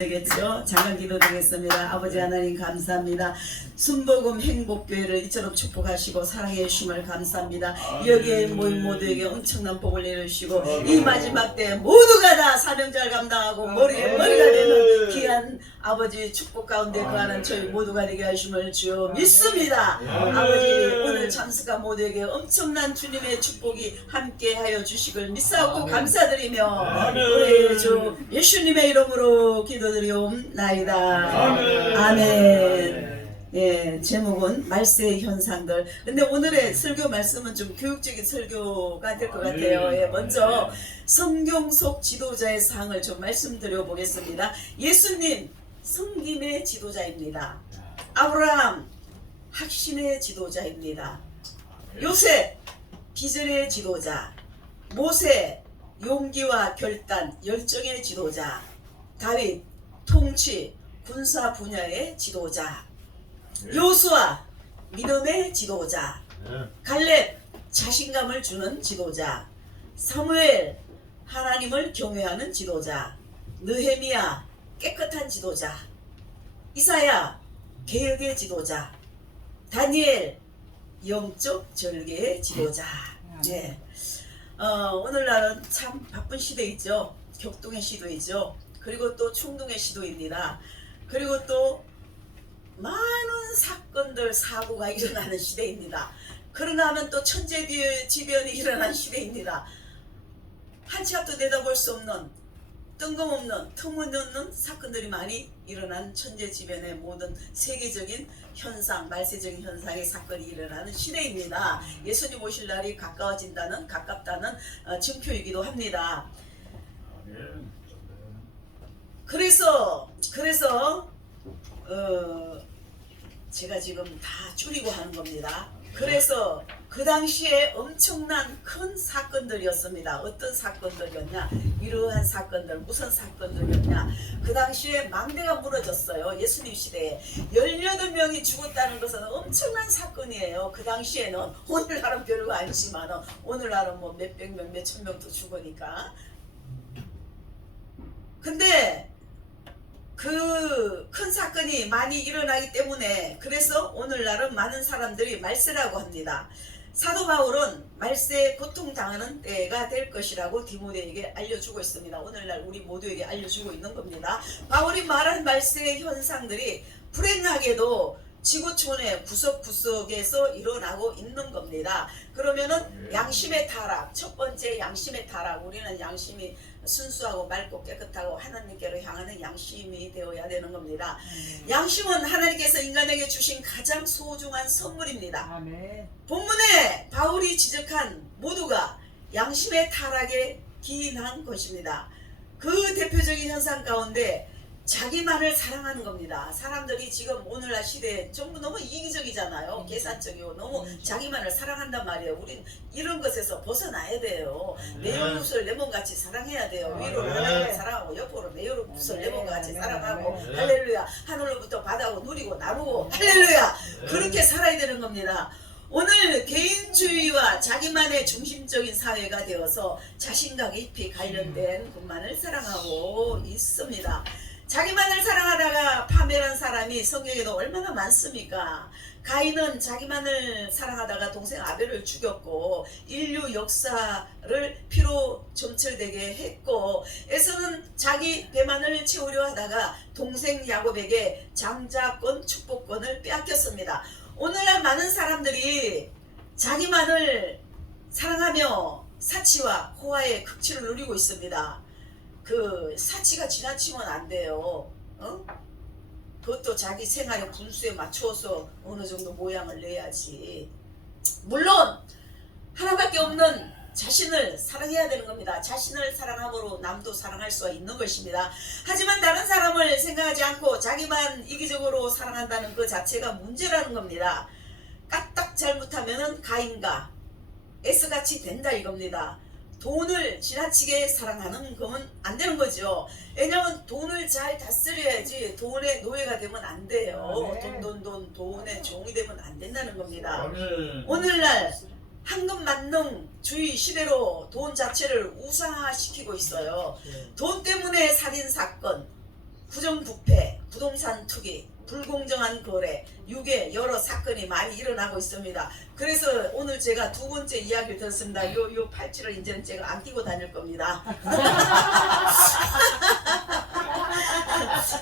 되겠죠. 잠깐 기도드리겠습니다. 아버지 하나님 감사합니다. 순복음 행복교회를 이처럼 축복하시고 사랑해 주심을 감사합니다. 여기에 모인 모두에게 엄청난 복을 내려주시고 이 마지막 때 모두가 다 사명자를 감당하고 머리에 머리가 되는 귀한 아버지 축복 가운데 거하는 저희 모두가 되게 하심을 주여 믿습니다. 아버지 오늘 참석한 모두에게 엄청난 주님의 축복이 함께하여 주시길 믿사옵고 감사드리며 우리 주 예수님의 이름으로 기도 드리옵나이다. 아멘. 예, 제목은 말세의 현상들. 근데 오늘의 설교 말씀은 좀 교육적인 설교가 될 것 같아요. 예, 먼저 성경 속 지도자의 상을 좀 말씀드려 보겠습니다. 예수님 성김의 지도자입니다. 아브라함 학신의 지도자입니다. 요셉 비전의 지도자, 모세 용기와 결단, 열정의 지도자, 다윗 통치, 군사 분야의 지도자, 요수아 믿음의 지도자, 갈렙 자신감을 주는 지도자, 사무엘 하나님을 경외하는 지도자, 느헤미야 깨끗한 지도자, 이사야 개혁의 지도자, 다니엘 영적 절개의 지도자. 네. 어, 오늘날은 참 바쁜 시대이죠. 격동의 시도이죠. 그리고 또 충동의 시도입니다. 그리고 또 많은 사건들 사고가 일어나는 시대입니다. 그런가 하면 또 천재지변이 일어난 시대입니다. 한치 앞도 내다볼 수 없는 뜬금없는 터무니없는 사건들이 많이 일어난 천재지변의 모든 세계적인 현상, 말세적인 현상의 사건이 일어나는 시대입니다. 예수님 오실 날이 가까워진다는 가깝다는 어, 증표이기도 합니다. 그래서 그래서 어, 제가 지금 다 줄이고 하는 겁니다. 그래서 그 당시에 엄청난 큰 사건들이었습니다. 어떤 사건들이었냐? 이러한 사건들, 무슨 사건들이었냐? 그 당시에 망대가 무너졌어요. 예수님 시대에. 18명이 죽었다는 것은 엄청난 사건이에요. 그 당시에는 오늘날은 별거 아니지만 오늘날은 뭐 몇백 명, 몇천 명도 죽으니까. 근데 그 큰 사건이 많이 일어나기 때문에 그래서 오늘날은 많은 사람들이 말세라고 합니다. 사도 바울은 말세에 고통당하는 때가 될 것이라고 디모데에게 알려주고 있습니다. 오늘날 우리 모두에게 알려주고 있는 겁니다. 바울이 말한 말세의 현상들이 불행하게도 지구촌의 구석구석에서 일어나고 있는 겁니다. 그러면은 양심의 타락, 첫 번째 양심의 타락. 우리는 양심이 순수하고 맑고 깨끗하고 하나님께로 향하는 양심이 되어야 되는 겁니다. 양심은 하나님께서 인간에게 주신 가장 소중한 선물입니다. 아멘. 본문에 바울이 지적한 모두가 양심의 타락에 기인한 것입니다. 그 대표적인 현상 가운데 자기만을 사랑하는 겁니다. 사람들이 지금 오늘날 시대에 전부 너무 이기적이잖아요. 계산적이고 너무 자기만을 사랑한단 말이에요. 우린 이런 것에서 벗어나야 돼요. 내 옆을 내 몸같이 사랑해야 돼요. 위로를 네. 하나님을 사랑하고 옆으로 내 옆을 내 몸같이 네. 사랑하고 네. 할렐루야 하늘로부터 바다고 누리고 나누고 할렐루야 그렇게 살아야 되는 겁니다. 오늘 개인주의와 자기만의 중심적인 사회가 되어서 자신과 깊이 관련된 것만을 사랑하고 있습니다. 자기만을 사랑하다가 파멸한 사람이 성경에도 얼마나 많습니까? 가인은 자기만을 사랑하다가 동생 아벨을 죽였고 인류 역사를 피로 점철되게 했고 에서는 자기 배만을 채우려 하다가 동생 야곱에게 장자권 축복권을 빼앗겼습니다. 오늘날 많은 사람들이 자기만을 사랑하며 사치와 호화의 극치를 누리고 있습니다. 그 사치가 지나치면 안 돼요. 어? 그것도 자기 생활의 분수에 맞추어서 어느 정도 모양을 내야지. 물론 하나밖에 없는 자신을 사랑해야 되는 겁니다. 자신을 사랑함으로 남도 사랑할 수가 있는 것입니다. 하지만 다른 사람을 생각하지 않고 자기만 이기적으로 사랑한다는 그 자체가 문제라는 겁니다. 까딱 잘못하면은 가인과 S같이 된다 이겁니다. 돈을 지나치게 사랑하는 거면 안 되는 거죠. 왜냐면 돈을 잘 다스려야지 돈의 노예가 되면 안 돼요. 네. 돈, 돈, 돈, 돈의 종이 되면 안 된다는 겁니다. 아멘. 오늘날 황금 만능 주의 시대로 돈 자체를 우상화시키고 있어요. 돈 때문에 살인 사건, 부정부패, 부동산 투기, 불공정한 거래, 유괴 여러 사건이 많이 일어나고 있습니다. 그래서 오늘 제가 두 번째 이야기를 들었습니다. 요, 요 팔찌를 이제는 제가 안 끼고 다닐 겁니다.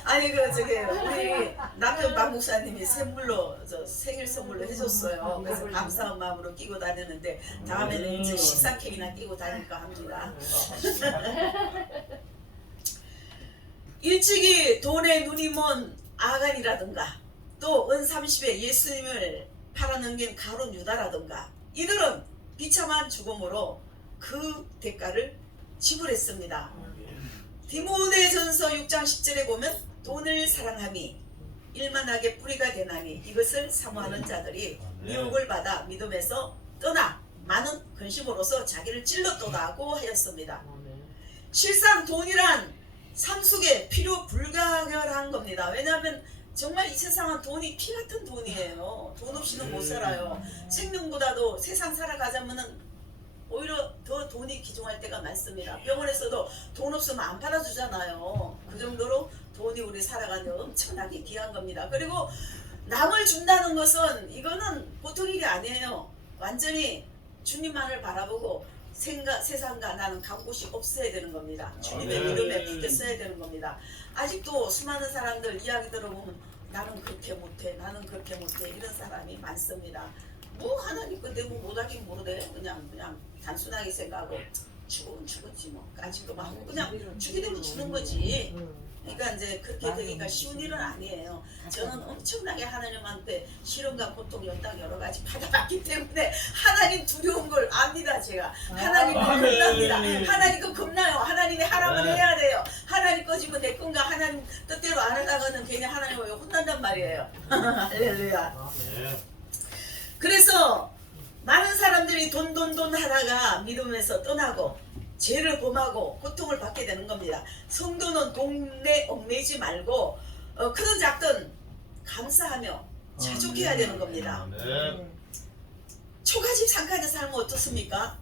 아니 그 저기 우리 남편 박 목사님이 선물로 저 생일 선물로 해줬어요. 그래서 감사한 마음으로 끼고 다녔는데 다음에는 이제 14캔이나 끼고 다닐까 합니다. 일찍이 돈에 눈이 먼 아간이라든가 또 은 30에 예수님을 팔아넘긴 가론 유다라든가 이들은 비참한 죽음으로 그 대가를 지불했습니다. 디모데전서 6장 10절에 보면 돈을 사랑함이 일만하게 뿌리가 되나니 이것을 사모하는 자들이 유혹을 받아 믿음에서 떠나 많은 근심으로서 자기를 찔렀도다 고 하였습니다. 실상 돈이란 삶 속에 필요 불가결한 겁니다. 왜냐하면 정말 이 세상은 돈이 피 같은 돈이에요. 돈 없이는 못 살아요. 생명보다도 세상 살아가자면은 오히려 더 돈이 기중할 때가 많습니다. 병원에서도 돈 없으면 안 팔아주잖아요. 그 정도로 돈이 우리 살아가는 엄청나게 귀한 겁니다. 그리고 남을 준다는 것은 이거는 보통 일이 아니에요. 완전히 주님만을 바라보고 생각, 세상과 나는 간 곳이 없어야 되는 겁니다. 주님의 아멘. 믿음에 붙어 써야 되는 겁니다. 아직도 수많은 사람들 이야기 들어보면 나는 그렇게 못해, 나는 그렇게 못해 이런 사람이 많습니다. 뭐 하나님 건데 뭐 못하긴 모르대 그냥 그냥 단순하게 생각하고 죽으면 죽었지 뭐 까짓거만 하고 그냥 주게 되면 주는 거지. 그러니까 이제 그렇게 되기가 쉬운 일은 아니에요. 저는 엄청나게 하나님한테 시련과 고통, 연당 여러 가지 받아봤기 때문에 하나님 두려운 걸 압니다. 제가 하나님 아멘. 겁납니다. 하나님 거 겁나요. 하나님의 하라면 네. 해야 돼요. 하나님 거지고 내 건가 하나님 뜻대로 안 하다가는 괜히 하나님 왜 혼난단 말이에요. 할렐루야. 그래서 많은 사람들이 돈돈돈 하다가 믿음에서 떠나고 죄를 범하고 고통을 받 게 되는 겁니다. 성도는 돈에 얽매지 말고 어, 크든 작든 감사하며 자족해야 되는 겁니다. 초가집 상가에 살면 어떻습니까?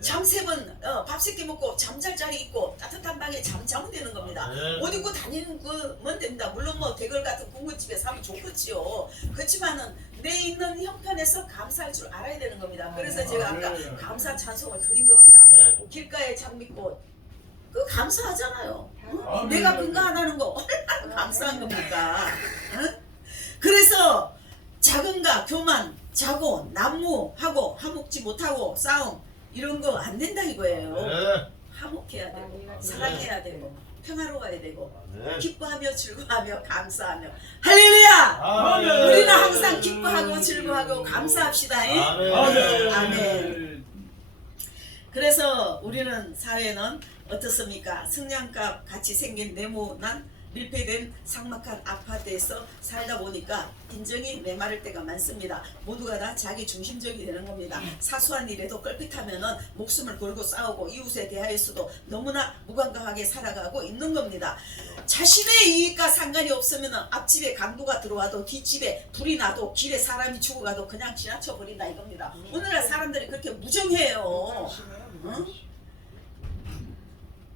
잠세면 어, 밥 세끼 먹고 잠잘 자리 있고 따뜻한 방에 잠 자면 되는 겁니다. 옷 입고 다니는 거면 됩니다. 물론 뭐 대걸 같은 군것집에 사면 좋겠지요. 그렇지만은 내 있는 형편에서 감사할 줄 알아야 되는 겁니다. 그래서 제가 아까 감사 찬송을 드린 겁니다. 길가에 장미꽃 그 감사하잖아요. 응? 아멘. 내가 건강하다는 거 얼마나 감사한 겁니까? 응? 그래서 작은가 교만, 자고, 난무하고 화목지 못하고 싸움 이런 거 안 된다 이거예요. 화목해야 되고 사랑해야 되고 평화로워야 되고 기뻐하며 즐거워하며 감사하며 할렐루야! 아멘. 우리는 항상 기뻐하고 즐거워하고 감사합시다. 잉? 아멘. 아멘. 그래서 우리는 사회는 어떻습니까? 성냥갑 같이 생긴 네모난 밀폐된 삭막한 아파트에서 살다 보니까 인정이 메마를 때가 많습니다. 모두가 다 자기 중심적이 되는 겁니다. 사소한 일에도 껄핏하면은 목숨을 걸고 싸우고 이웃에 대하여서도 너무나 무감각하게 살아가고 있는 겁니다. 자신의 이익과 상관이 없으면 앞집에 강도가 들어와도 뒷집에 불이 나도 길에 사람이 죽어가도 그냥 지나쳐 버린다 이겁니다. 오늘날 사람들이 그렇게 무정해요. 응?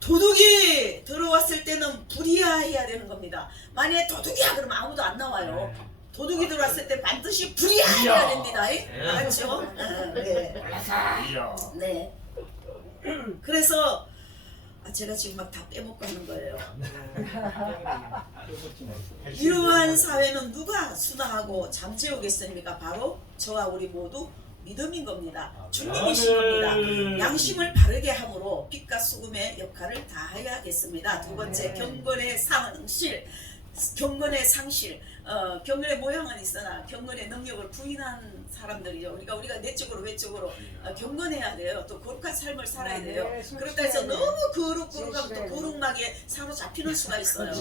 도둑이 들어왔을 때는 불이야해야 되는 겁니다. 만약에 도둑이야 그러면 아무도 안 나와요. 도둑이 들어왔을 때 반드시 불이야해야 됩니다. 잉? 알았죠? 응, 네. 네. 그래서 아, 제가 지금 막 다 빼먹고 하는 거예요. 이러한 사회는 누가 수당하고 잠재우겠습니까? 바로 저와 우리 모두 믿음인 겁니다. 주님이신 겁니다. 양심을 바르게 함으로 빛과 수금의 역할을 다해야겠습니다. 두 번째 경건의 상실, 경건의 상실. 어, 경건의 모양은 있으나 경건의 능력을 부인한 사람들이요. 우리가 우리가 내적으로 외적으로 어, 경건해야 돼요. 또 거룩한 삶을 살아야 돼요. 그렇다 해서 너무 거룩 거룩하면 또 거룩막에 사로잡히는 수가 있어요.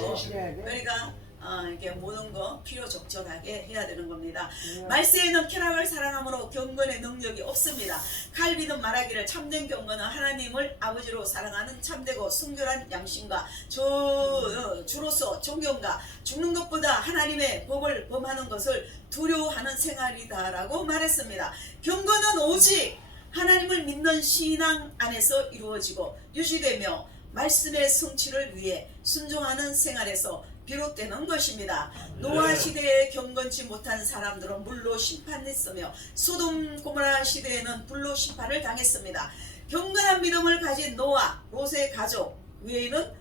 그러니까 어, 이렇게 모든 거 필요 적절하게 해야 되는 겁니다. 말세에는 쾌락을 사랑함으로 경건의 능력이 없습니다. 칼빈은 말하기를 참된 경건은 하나님을 아버지로 사랑하는 참되고 순결한 양심과 저, 어, 주로서 존경과 죽는 것보다 하나님의 법을 범하는 것을 두려워하는 생활이다라고 말했습니다. 경건은 오직 하나님을 믿는 신앙 안에서 이루어지고 유지되며 말씀의 성취를 위해 순종하는 생활에서 비롯되는 것입니다. 노아 시대에 경건치 못한 사람들은 물로 심판했으며 소돔 고모라 시대에는 불로 심판을 당했습니다. 경건한 믿음을 가진 노아, 롯의 가족 외에는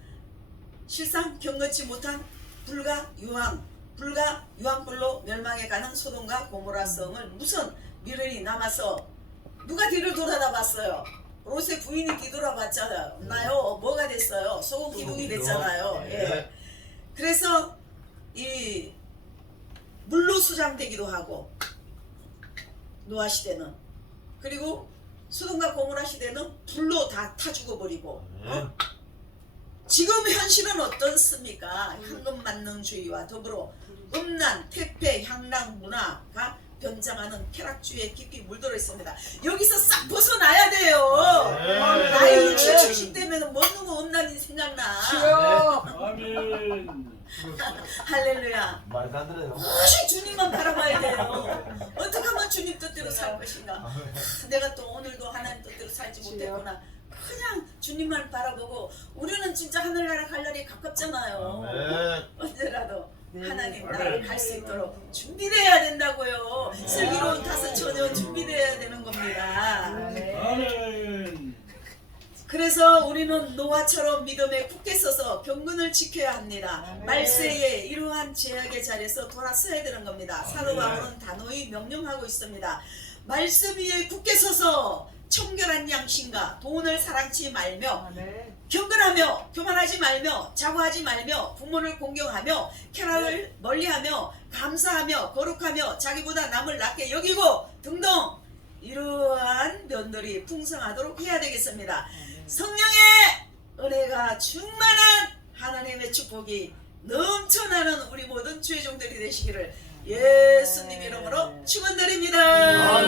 실상 경건치 못한 불과 유황, 불과 유황불로 멸망해 가는 소돔과 고모라 성을 무슨 미련이 남아서 누가 뒤를 돌아다 봤어요? 롯의 부인이 뒤돌아봤잖아요. 나요 뭐가 됐어요? 소금 기둥이 됐잖아요. 예. 그래서 이 물로 수장되기도 하고 노아 시대는 그리고 수동과 고모라 시대는 불로 다 타 죽어버리고 어? 지금 현실은 어떻습니까? 황금 만능주의와 더불어 음란, 퇴폐, 향락 문화가 변장하는 쾌락주의에 깊이 물들어 있습니다. 여기서 싹 벗어나야 돼요. 네. 나이 60, 70 되면 먹는 거 음란이 생각나. 아멘. 할렐루야. 말도 안 들어요. 오직 주님만 바라봐야 돼요. 어떻게 하면 주님 뜻대로 살 것인가? 내가 또 오늘도 하나님 뜻대로 살지 못했구나. 그냥 주님만 바라보고 우리는 진짜 하늘나라 갈 날이 가깝잖아요. 네. 언제라도 네. 하나님 나라를 갈 수 있도록 준비돼야 된다고요. 슬기로운 다섯 처녀 준비돼야 되는 겁니다. 아멘. 그래서 우리는 노아처럼 믿음에 굳게 서서 경건을 지켜야 합니다. 아멘. 말세에 이러한 제약의 자리에서 돌아서야 되는 겁니다. 사도 바울은 단호히 명령하고 있습니다. 말씀 위에 굳게 서서 청결한 양심과 돈을 사랑치 말며 경건하며 교만하지 말며 자고하지 말며 부모를 공경하며 쾌락을 멀리하며 감사하며 거룩하며 자기보다 남을 낮게 여기고 등등 이러한 면들이 풍성하도록 해야 되겠습니다. 성령의 은혜가 충만한 하나님의 축복이 넘쳐나는 우리 모든 죄종들이 되시기를 예수님 이름으로 축원드립니다.